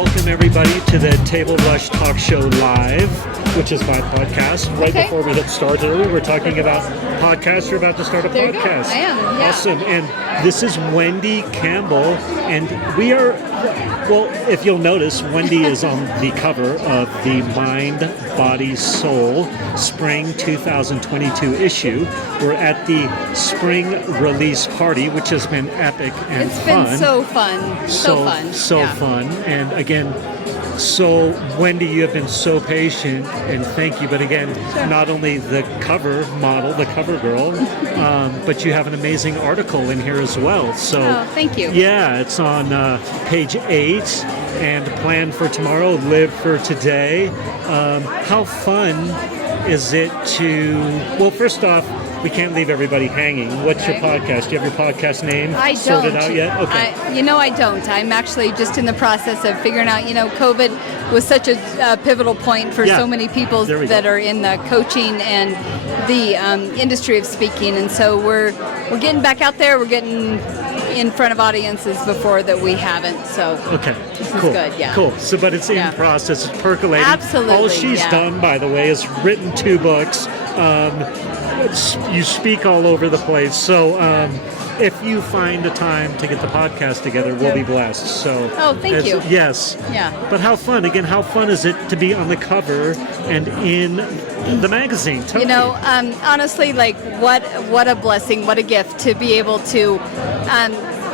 welcome everybody to the Table Rush Talk Show Live, which is my podcast. Right before we hit start earlier, we're talking about podcasts. You're about to start a there podcast. You go. I am, yeah. Awesome. And this is Wendy Campbell, and we are, well, if you'll notice, Wendy is on the cover of the Mind, Body, Soul Spring 2022 issue. We're at the spring release party, which has been epic and fun. It's been so fun. So fun. And again, so Wendy, you have been so patient, and thank you. But again, not only the cover model, the cover girl, but you have an amazing article in here as well. So thank you. Yeah, it's on page 8, and plan for tomorrow, live for today. How fun is it to? Well, first off, we can't leave everybody hanging. What's your podcast? Do you have your podcast name sorted out yet? Okay. I don't. I'm actually just in the process of figuring out, COVID was such a pivotal point for so many people that are in the coaching and the industry of speaking. And so we're getting back out there. We're getting in front of audiences before that we haven't. So this is good. Yeah. Cool. So, but it's in process. It's percolating. Absolutely. All she's done, by the way, is written 2 books. You speak all over the place. So if you find a time to get the podcast together, we'll be blessed. So thank you. Yes. Yeah. But how fun is it to be on the cover and in the magazine? Tell me. Honestly, like what a blessing, what a gift to be able to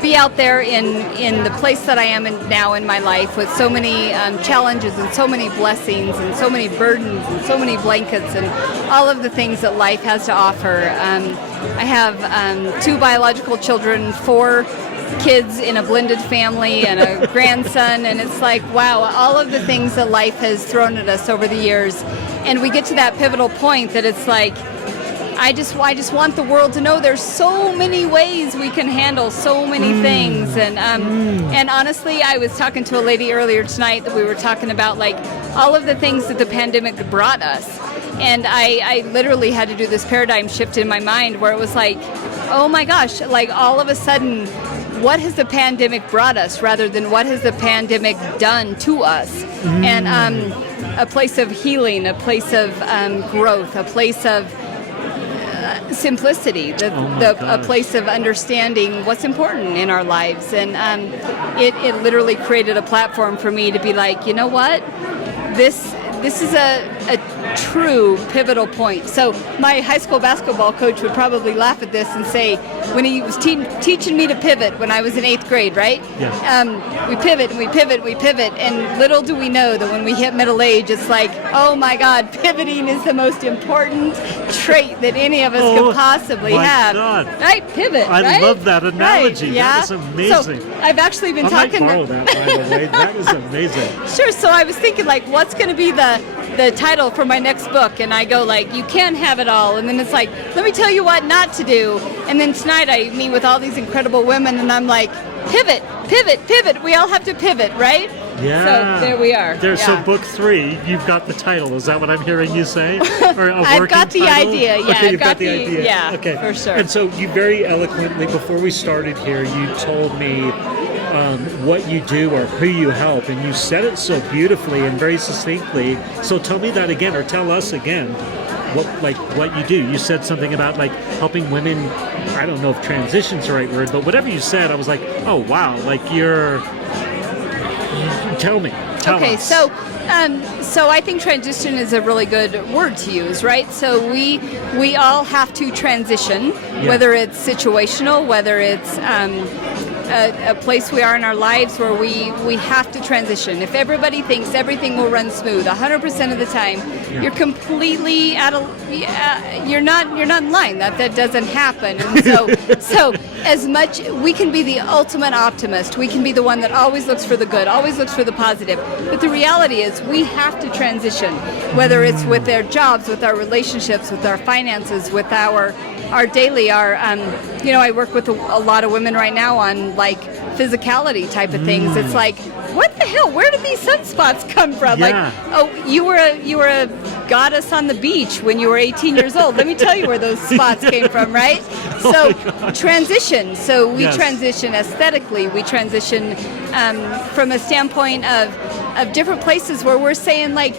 be out there in the place that I am in now in my life, with so many challenges and so many blessings and so many burdens and so many blankets and all of the things that life has to offer. I have 2 biological children, 4 kids in a blended family, and a grandson, and it's like, wow, all of the things that life has thrown at us over the years. And we get to that pivotal point that it's like, I just want the world to know there's so many ways we can handle so many things. And honestly, I was talking to a lady earlier tonight that we were talking about like all of the things that the pandemic brought us. And I literally had to do this paradigm shift in my mind where it was like, oh my gosh, like all of a sudden, what has the pandemic brought us rather than what has the pandemic done to us? And a place of healing, a place of growth, a place of simplicity, a place of understanding what's important in our lives. And it literally created a platform for me to be like, you know what, this is a true pivotal point. So my high school basketball coach would probably laugh at this and say, when he was teaching me to pivot when I was in 8th grade, right? Yeah. We pivot and we pivot and we pivot, and little do we know that when we hit middle age, it's like, oh my God, pivoting is the most important trait that any of us could possibly have. God. Right? Pivot. I love that analogy. Right, yeah? That is amazing. So I've actually been talking. I might borrow that, by the way. That is amazing. Sure. So I was thinking, like, what's going to be the title for my next book? And I go like, you can't have it all. And then it's like, let me tell you what not to do. And then tonight I meet with all these incredible women, and I'm like, pivot, pivot, pivot. We all have to pivot, right? Yeah. So there we are. So book 3, you've got the title. Is that what I'm hearing you say? Or a I've got the title? idea. Yeah, okay, I've got the idea. Yeah, okay, for sure. And so you very eloquently, before we started here, you told me what you do or who you help, and you said it so beautifully and very succinctly. So tell me that again, or tell us again what you do. You said something about like helping women. I don't know if transition's the right word, but whatever you said, I was like, oh wow, like tell me. Tell us. So I think transition is a really good word to use, right? So we all have to transition, whether it's situational, whether it's a place we are in our lives where we have to transition. If everybody thinks everything will run smooth 100% of the time, you're completely you're not in line. That doesn't happen. And so as much we can be the ultimate optimist, we can be the one that always looks for the good, always looks for the positive. But the reality is we have to transition, whether it's with their jobs, with our relationships, with our finances, with our daily, I work with a lot of women right now on like physicality type of things. It's like what the hell? Where did these sunspots come from? Yeah. Like, oh, you were a goddess on the beach when you were 18 years old. Let me tell you where those spots came from, right? So transition. So we transition aesthetically. We transition from a standpoint of different places where we're saying, like,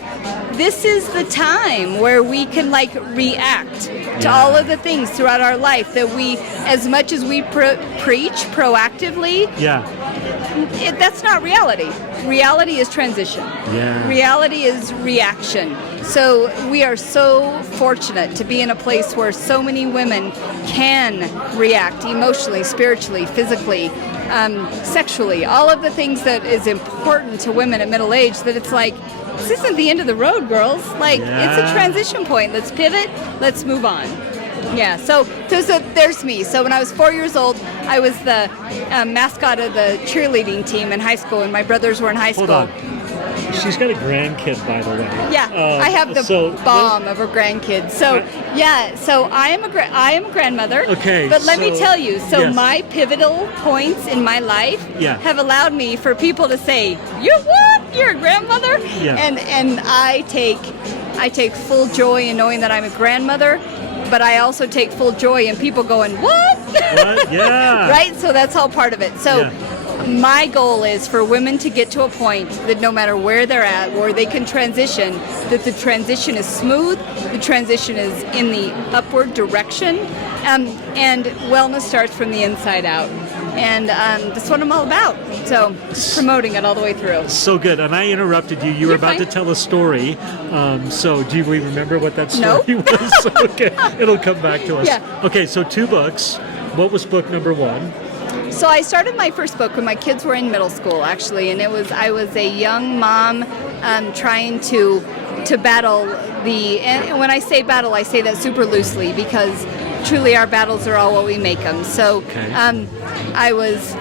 this is the time where we can, like, react to all of the things throughout our life that we, as much as we preach proactively, that's not reality. Reality is transition. Reality is reaction. So we are so fortunate to be in a place where so many women can react emotionally, spiritually, physically, sexually, all of the things that is important to women at middle age, that it's like, this isn't the end of the road, girls. Like, it's a transition point. Let's pivot. Let's move on. Yeah, so there's me. So when I was 4 years old, I was the mascot of the cheerleading team in high school, and my brothers were in high school. Hold on. She's got a grandkid, by the way. Yeah, I have the bomb of a grandkid. So so I am a grandmother. Okay. But let me tell you, my pivotal points in my life have allowed me for people to say, "You're what? You're a grandmother?" Yeah. And I take full joy in knowing that I'm a grandmother. But I also take full joy in people going, what? What? Yeah. Right? So that's all part of it. So my goal is for women to get to a point that no matter where they're at, where they can transition, that the transition is smooth, the transition is in the upward direction, and wellness starts from the inside out. And that's what I'm all about. So just promoting it all the way through. So good. And I interrupted you. You were about to tell a story. So do we remember what that story was? Okay. It'll come back to us. Yeah. Okay, so 2 books. What was book number 1? So I started my first book when my kids were in middle school, actually, and I was a young mom trying to battle and when I say battle, I say that super loosely, because truly our battles are all what we make them. So I was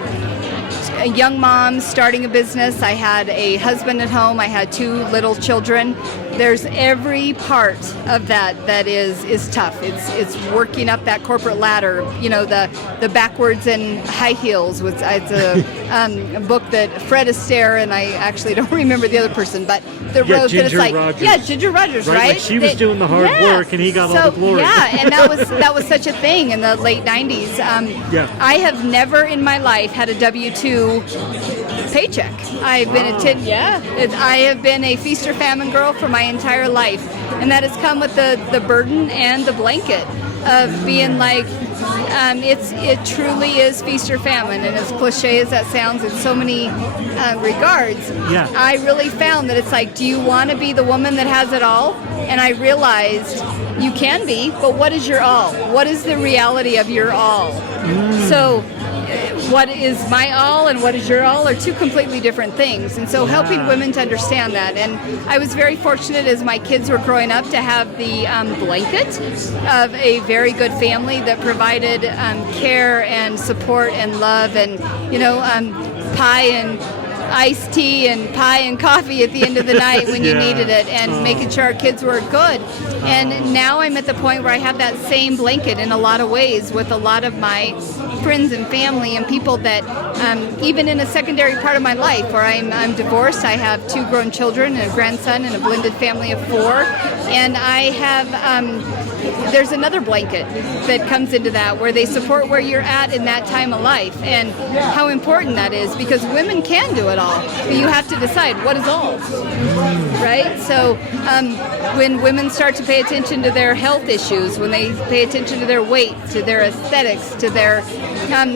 a young mom starting a business. I had a husband at home. I had 2 little children. There's every part of that is tough. It's working up that corporate ladder. You know, the backwards and high heels. It's a book that Fred Astaire, and I actually don't remember the other person, but the road that it's like Rogers. Ginger Rogers, right? Like she was doing the hard work, and he got all the glory. Yeah, and that was such a thing in the late 90s. I have never in my life had a W-2 paycheck. I've been I have been a feast or famine girl for my entire life, and that has come with the burden and the blanket of being like, it truly is feast or famine, and as cliche as that sounds in so many regards, I really found that it's like, do you want to be the woman that has it all? And I realized you can be, but what is your all? What is the reality of your all? So what is my all and what is your all are 2 completely different things. And so helping women to understand that. And I was very fortunate as my kids were growing up to have the blanket of a very good family that provided care and support and love and, pie and iced tea and pie and coffee at the end of the night when you needed it, and making sure our kids were good. And now I'm at the point where I have that same blanket in a lot of ways with a lot of my friends and family and people that even in a secondary part of my life where I'm divorced. I have 2 grown children and a grandson and a blended family of 4, and I have there's another blanket that comes into that where they support where you're at in that time of life and how important that is, because women can do it all, but you have to decide what is all, right? So when women start to pay attention to their health issues, when they pay attention to their weight, to their aesthetics, to their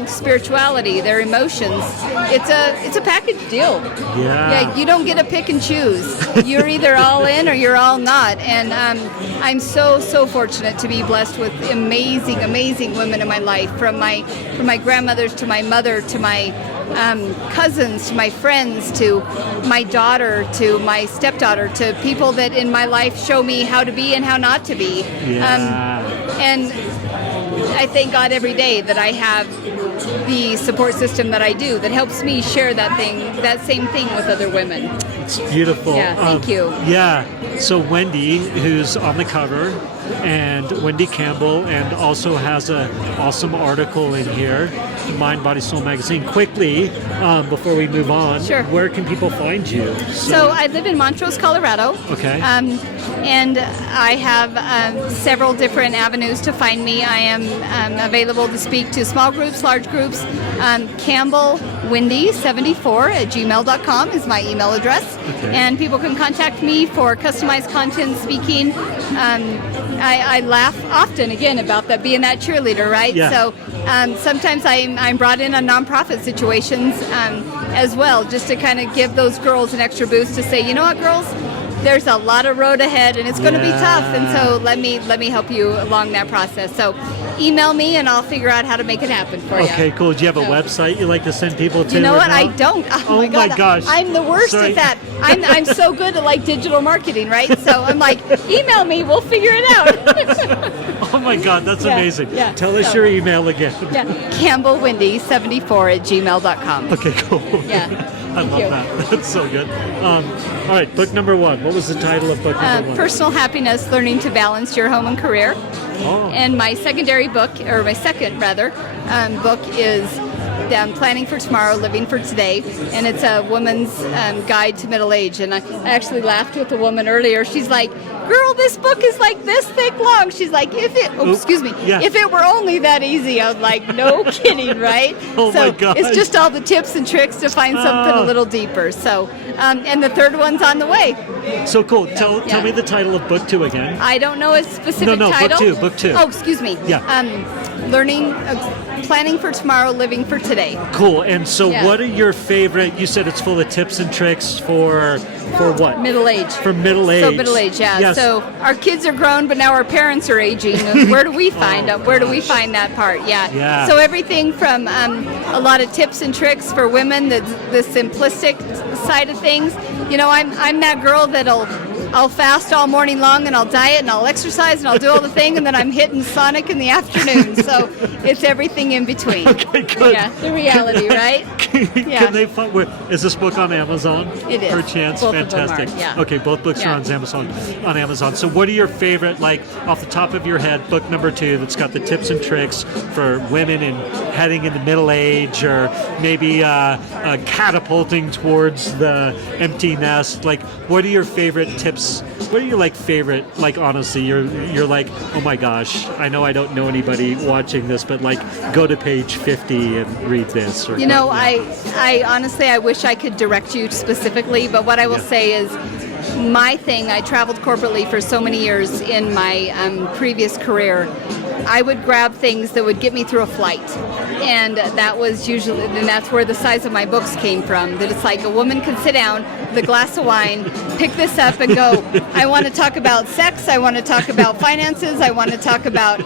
spirituality, their emotions, it's a package deal. Yeah, you don't get to pick and choose. You're either all in or you're all not. And I'm so fortunate to be blessed with amazing women in my life, from my grandmothers to my mother to my cousins to my friends to my daughter to my stepdaughter to people that in my life show me how to be and how not to be. And I thank God every day that I have the support system that I do that helps me share that same thing with other women. It's beautiful. Yeah, thank you. Yeah. So Wendy, who's on the cover, and Wendy Campbell, and also has an awesome article in here, Mind, Body, Soul magazine. Quickly, before we move on, Sure. where can people find you? So I live in Montrose, Colorado. Okay. And I have several different avenues to find me. I am available to speak to small groups, large groups. Campbell Wendy 74 at gmail.com is my email address. Okay. And people can contact me for customized content speaking. I laugh often, again, about that being that cheerleader, right? Yeah. So sometimes I'm brought in on nonprofit situations as well, just to kind of give those girls an extra boost to say, you know what, girls? There's a lot of road ahead, and it's going to be tough. And so let me help you along that process. So email me, and I'll figure out how to make it happen for you. Okay, cool. Do you have a website you like to send people to? You know or what? no? I don't. Oh my God. gosh. I'm the worst Sorry. at that. I'm so good at like digital marketing, right? So I'm like, email me. We'll figure it out. Oh my God, that's Yeah, amazing. yeah. Tell us So- your email again. Yeah. CampbellWendy74 at gmail.com. Okay, cool. Yeah. I love you. that. That's so good. All right, book number 1. What was the title of book number 1? Personal Happiness, Learning to Balance Your Home and Career. Oh. And my secondary book, or my second rather, book is Planning for Tomorrow, Living for Today. And it's a woman's guide to middle age. And I actually laughed with a woman earlier. She's like, girl, this book is like this thick long. She's like, if it were only that easy. I was like, no kidding, right? Oh so my gosh. it's just all the tips and tricks to find something a little deeper. So, and the third one's on the way. So cool. Tell Yeah. me the title of book 2 again. I don't know a specific No, title. book two. Oh, excuse me. Yeah. Planning for Tomorrow, Living for Today. Cool. And so Yeah. what are your favorite, you said it's full of tips and tricks for what? Middle age. For middle age. So middle age, yeah. Yes. So our kids are grown, but now our parents are aging. And where do we find that part? Yeah. Yeah. So everything from a lot of tips and tricks for women, the simplistic side of things. You know, I'm that girl I'll fast all morning long, and I'll diet, and I'll exercise, and I'll do all the thing, and then I'm hitting Sonic in the afternoon. So it's everything in between. Okay, good. Yeah, the reality, right? Yeah. Can they find, is this book on Amazon? It is. Per chance? Both of them Fantastic. are, yeah. Okay, both books Yeah. are on Amazon. So what are your favorite, like off the top of your head, book number 2 that's got the tips and tricks for women in heading into middle age, or maybe catapulting towards the empty nest? Like, what are your favorite tips? What are your favorite, honestly, you're like, oh my gosh, I know I don't know anybody watching this, but go to page 50 and read this. Or You know, I honestly, I wish I could direct you specifically, but what I will say is my thing, I traveled corporately for so many years in my previous career. I would grab things that would get me through a flight. And that was usually, and that's where the size of my books came from. That it's like a woman can sit down with a glass of wine, pick this up and go, I want to talk about sex, I want to talk about finances, I want to talk about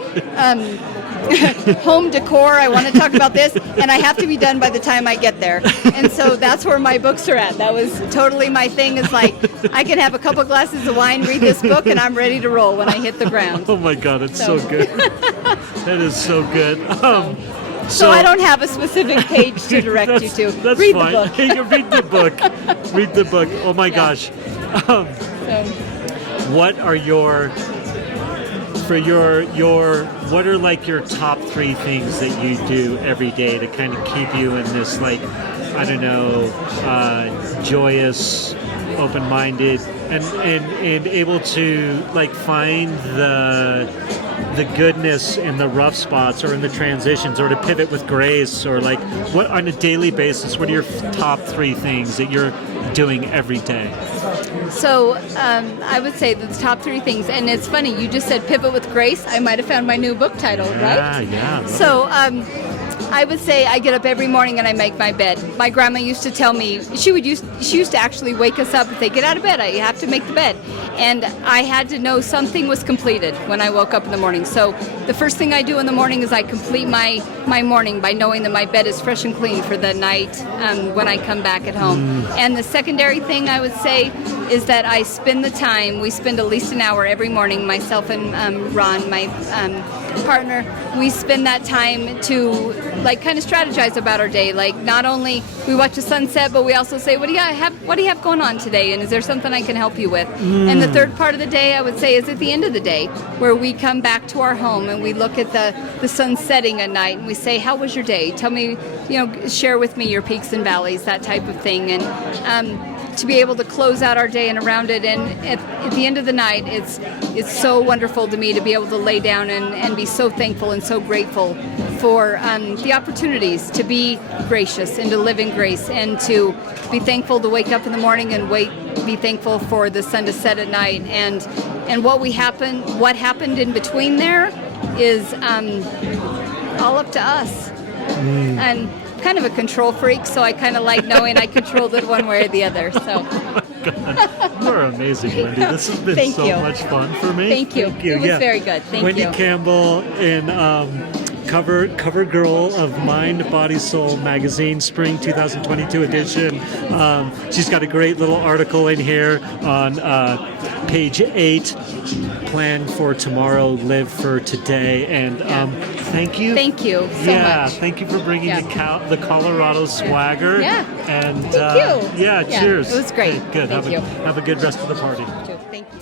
home decor, I want to talk about this, and I have to be done by the time I get there. And so that's where my books are at. That was totally my thing, is like, I can have a couple glasses of wine, read this book, and I'm ready to roll when I hit the ground. Oh my God, it's so good. That is so good. So I don't have a specific page to direct you to. That's Read fine. the book. You read the book. Read the book. Oh my gosh. So, What are your what are your top 3 things that you do every day to kind of keep you in this joyous, open-minded, and able to find the goodness in the rough spots or in the transitions, or to pivot with grace, or what on a daily basis, what are your top 3 things that you're doing every day? So I would say the top 3 things, and it's funny, you just said pivot with grace. I might have found my new book title, right? Yeah. So I would say I get up every morning and I make my bed. My grandma used to tell me, she used to actually wake us up and say, get out of bed, you have to make the bed. And I had to know something was completed when I woke up in the morning. So the first thing I do in the morning is I complete my morning by knowing that my bed is fresh and clean for the night when I come back at home. And the secondary thing I would say is that I spend the time, we spend at least an hour every morning, myself and Ron, my partner, we spend that time to like kind of strategize about our day. Like not only we watch the sunset, but we also say, what do you have going on today? And is there something I can help you with? And the third part of the day, I would say, is at the end of the day, where we come back to our home and we look at the sun setting at night and we say, how was your day? Tell me, share with me your peaks and valleys, that type of thing. And to be able to close out our day and around it, and at the end of the night, it's so wonderful to me to be able to lay down and be so thankful and so grateful for the opportunities to be gracious and to live in grace, and to be thankful to wake up in the morning and be thankful for the sun to set at night, and what happened in between there is all up to us. And kind of a control freak, so I kind of like knowing I controlled it one way or the other. So you're amazing, Wendy. This has been much fun for me. Thank you. It was very good. Thank Wendy you. Wendy Campbell in cover girl of Mind, Body, Soul magazine, spring 2022 edition. She's got a great little article in here on page 8. Plan for tomorrow, live for today, and thank you. Thank you so much. Thank you for bringing the Colorado swagger. Yeah. And thank you. Cheers. It was great. Okay, good. Thank you. Have a good rest of the party. Thank you.